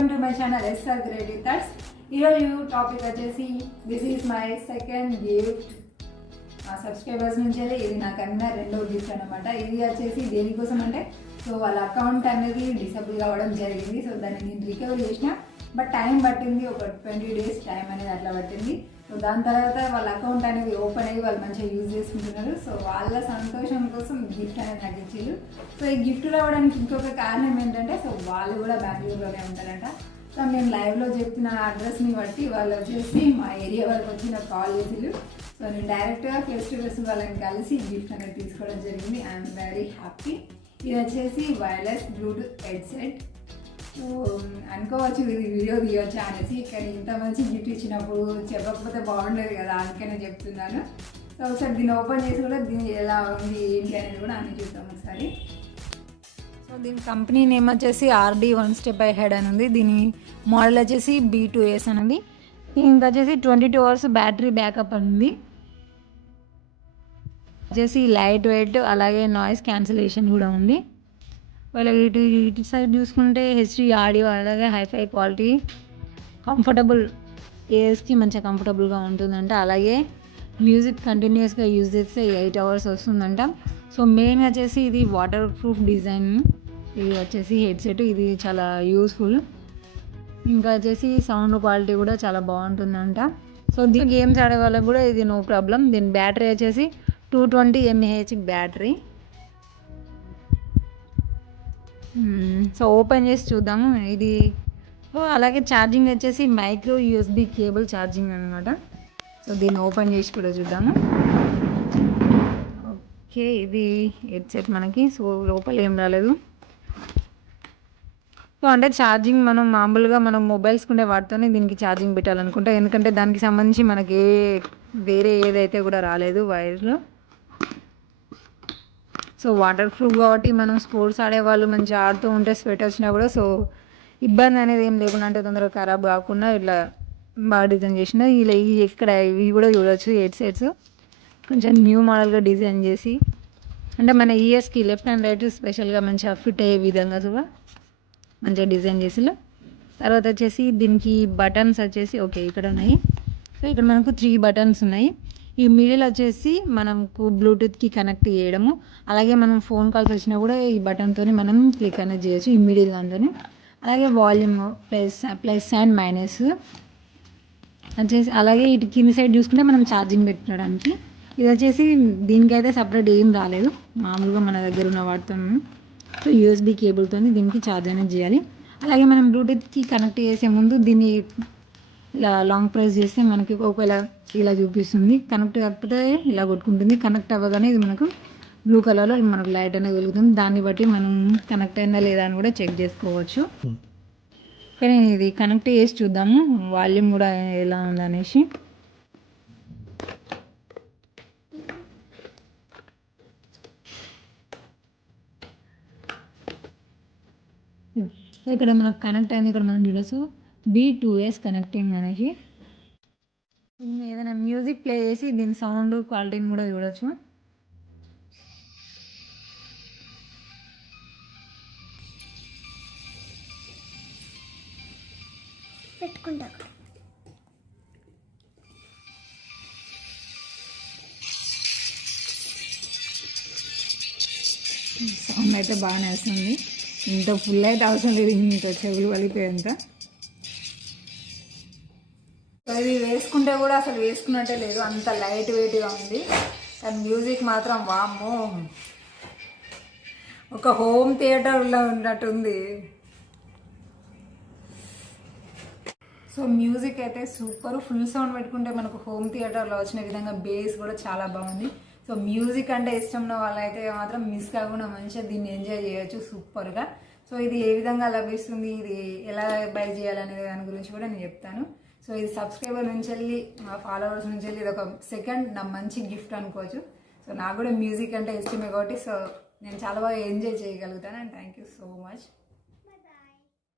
Welcome to my channel SR creative thoughts. ఈరోజు topic వచ్చేసి this is my second gift. మా subscribers నుంచి ఇది నాకు అన్న రెండో గిఫ్ట్ అనమాట. ఇది వచ్చేసి దేనికోసం అంటే సో వాళ్ళ అకౌంట్ అనేది డిసేబుల్ కావడం జరిగింది. సో దాన్ని నేను రికవర్ చేసిన, బట్ టైం పట్టింది, ఒక 20 days టైం అనేది అట్లా పట్టింది. సో దాని తర్వాత వాళ్ళ అకౌంట్ అనేది ఓపెన్ అయ్యి వాళ్ళు మంచిగా యూజ్ చేసుకుంటున్నారు. సో వాళ్ళ సంతోషం కోసం గిఫ్ట్ అనేది నాకు ఇచ్చారు. సో ఈ గిఫ్ట్ రావడానికి ఇంకొక కారణం ఏంటంటే సో వాళ్ళు కూడా బెంగళూరులోనే ఉంటారంట. సో నేను లైవ్లో చెప్పిన అడ్రస్ని బట్టి వాళ్ళు వచ్చేసి మా ఏరియా వరకు వచ్చిన కాలేజీలు. సో నేను డైరెక్ట్గా ఫేస్ టు ఫేస్ వాళ్ళని కలిసి గిఫ్ట్ అనేది తీసుకోవడం జరిగింది. I'm very happy. ఇది వచ్చేసి వైర్లెస్ బ్లూటూత్ హెడ్సెట్. సో అనుకోవచ్చు ఇది వీడియో తీయొచ్చా అనేసి, కానీ ఇంత మంచి గిఫ్ట్ ఇచ్చినప్పుడు చెప్పకపోతే బాగుండేది కదా, అందుకనే చెప్తున్నాను. సో ఒకసారి దీన్ని ఓపెన్ చేసి కూడా దీన్ని ఎలా ఉంది ఏంటి అనేది కూడా అన్ని చూద్దాం ఒకసారి. సో దీని కంపెనీ నేమ్ వచ్చేసి RD 1 Step Ahead అని ఉంది. దీని మోడల్ వచ్చేసి B2S అని ఉంది. దీనికి వచ్చేసి 22 hours బ్యాటరీ బ్యాకప్ అని ఉంది. వచ్చేసి లైట్ వెయిట్, అలాగే నాయిస్ క్యాన్సిలేషన్ కూడా ఉంది. వాళ్ళ ఇటు సైడ్ చూసుకుంటే HD ఆడియో, అలాగే హైఫై క్వాలిటీ, కంఫర్టబుల్ ఏఎస్కి మంచిగా కంఫర్టబుల్గా ఉంటుందంట. అలాగే మ్యూజిక్ కంటిన్యూస్గా యూజ్ చేస్తే 8 hours వస్తుందంట. సో మెయిన్ వచ్చేసి ఇది వాటర్ ప్రూఫ్ డిజైన్. ఇది వచ్చేసి హెడ్సెట్, ఇది చాలా యూస్ఫుల్. ఇంకా వచ్చేసి సౌండ్ క్వాలిటీ కూడా చాలా బాగుంటుందంట. సో దీని గేమ్స్ ఆడే వాళ్ళకి కూడా ఇది నో ప్రాబ్లం. దీని బ్యాటరీ వచ్చేసి 220 mAh బ్యాటరీ. సో ఓపెన్ చేసి చూద్దాము ఇది. అలాగే ఛార్జింగ్ వచ్చేసి మైక్రో USB కేబుల్ ఛార్జింగ్ అనమాట. సో దీన్ని ఓపెన్ చేసి కూడా చూద్దాము. ఓకే, ఇది హెడ్సెట్ మనకి. సో లోపల ఏం రాలేదు. సో అంటే ఛార్జింగ్ మనం మామూలుగా మనం మొబైల్స్కి ఉండే వాటితోనే దీనికి ఛార్జింగ్ పెట్టాలనుకుంటా, ఎందుకంటే దానికి సంబంధించి మనకి వేరే ఏదైతే కూడా రాలేదు వైర్లో. సో వాటర్ ప్రూఫ్ కాబట్టి మనం స్పోర్ట్స్ ఆడేవాళ్ళు మంచిగా ఆడుతూ ఉంటే స్వెట్ వచ్చినా కూడా సో ఇబ్బంది అనేది ఏం లేకుండా, అంటే తొందరగా ఖరాబ్ కాకుండా ఇట్లా బాగా డిజైన్ చేసిన. ఇలా ఇక్కడ ఇవి కూడా చూడవచ్చు హెడ్సెట్స్ కొంచెం న్యూ మోడల్గా డిజైన్ చేసి, అంటే మన ఇయర్స్కి లెఫ్ట్ అండ్ రైట్ స్పెషల్గా మంచిగా ఫిట్ అయ్యే విధంగా కూడా మంచిగా డిజైన్ చేసి. తర్వాత వచ్చేసి దీనికి బటన్స్ వచ్చేసి ఓకే ఇక్కడ ఉన్నాయి. సో ఇక్కడ మనకు 3 buttons ఉన్నాయి. ఈ మిడిల్ వచ్చేసి మనకు బ్లూటూత్కి కనెక్ట్ చేయడము, అలాగే మనం ఫోన్ కాల్స్ వచ్చినా కూడా ఈ బటన్తో మనం కనెక్ట్ చేయొచ్చు ఈ మిడిల్ దాంతో. అలాగే వాల్యూమ్ ప్లస్ అండ్ మైనస్ వచ్చేసి, అలాగే ఇటు కింది సైడ్ చూసుకుంటే మనం ఛార్జింగ్ పెట్టుకోవడానికి. ఇది వచ్చేసి దీనికైతే సపరేట్ ఏం రాలేదు, మామూలుగా మన దగ్గర ఉన్న వాటితో. సో USB కేబుల్తో దీనికి ఛార్జ్ అనేది చేయాలి. అలాగే మనం బ్లూటూత్కి కనెక్ట్ చేసే ముందు దీన్ని ఇలా లాంగ్ ప్రెస్ చేస్తే మనకి ఒకవేళ ఇలా చూపిస్తుంది. కనెక్ట్ కాకపోతే ఇలా కొట్టుకుంటుంది. కనెక్ట్ అవ్వగానే ఇది మనకు బ్లూ కలర్లో మనకు లైట్ అనేది వెలుగుతుంది. దాన్ని బట్టి మనం కనెక్ట్ అయిందా లేదా అని కూడా చెక్ చేసుకోవచ్చు. కానీ ఇది కనెక్ట్ చేసి చూద్దాము వాల్యూమ్ కూడా ఎలా ఉందనేసి. ఇక్కడ మనకు కనెక్ట్ అయింది. ఇక్కడ మనం చూడొచ్చు B2S కనెక్టింగ్ అనేసి. ఏదైనా మ్యూజిక్ ప్లే చేసి దీని సౌండ్ క్వాలిటీని కూడా చూడొచ్చు. పెట్టుకుంటా సౌండ్ అయితే బాగానే వస్తుంది. ఇంత ఫుల్ అయితే అవసరం లేదు, ఇంత చెవులు వలిపోయేంత. ఇది వేసుకుంటే కూడా అసలు వేసుకున్నట్టే లేదు, అంత లైట్ వెయిట్గా ఉంది. కానీ మ్యూజిక్ మాత్రం వామ్మో, ఒక హోమ్ థియేటర్లో ఉన్నట్టుంది. సో మ్యూజిక్ అయితే సూపర్. ఫుల్ సౌండ్ పెట్టుకుంటే మనకు హోమ్ థియేటర్లో వచ్చిన విధంగా బేస్ కూడా చాలా బాగుంది. సో మ్యూజిక్ అంటే ఇష్టం ఉన్న వాళ్ళైతే మాత్రం మిస్ కాకుండా మంచిగా దీన్ని ఎంజాయ్ చేయొచ్చు సూపర్గా. సో ఇది ఏ విధంగా లభిస్తుంది, ఇది ఎలా బై చేయాలనే దాని గురించి కూడా నేను చెప్తాను. సో ఇది సబ్స్క్రైబర్ నుంచి వెళ్ళి, మా ఫాలోవర్స్ నుంచి వెళ్ళి ఇది ఒక సెకండ్ నా మంచి గిఫ్ట్ అనుకోవచ్చు. సో నాకు కూడా మ్యూజిక్ అంటే ఇష్టమే కాబట్టి సో నేను చాలా బాగా ఎంజాయ్ చేయగలుగుతాను. And thank you so much.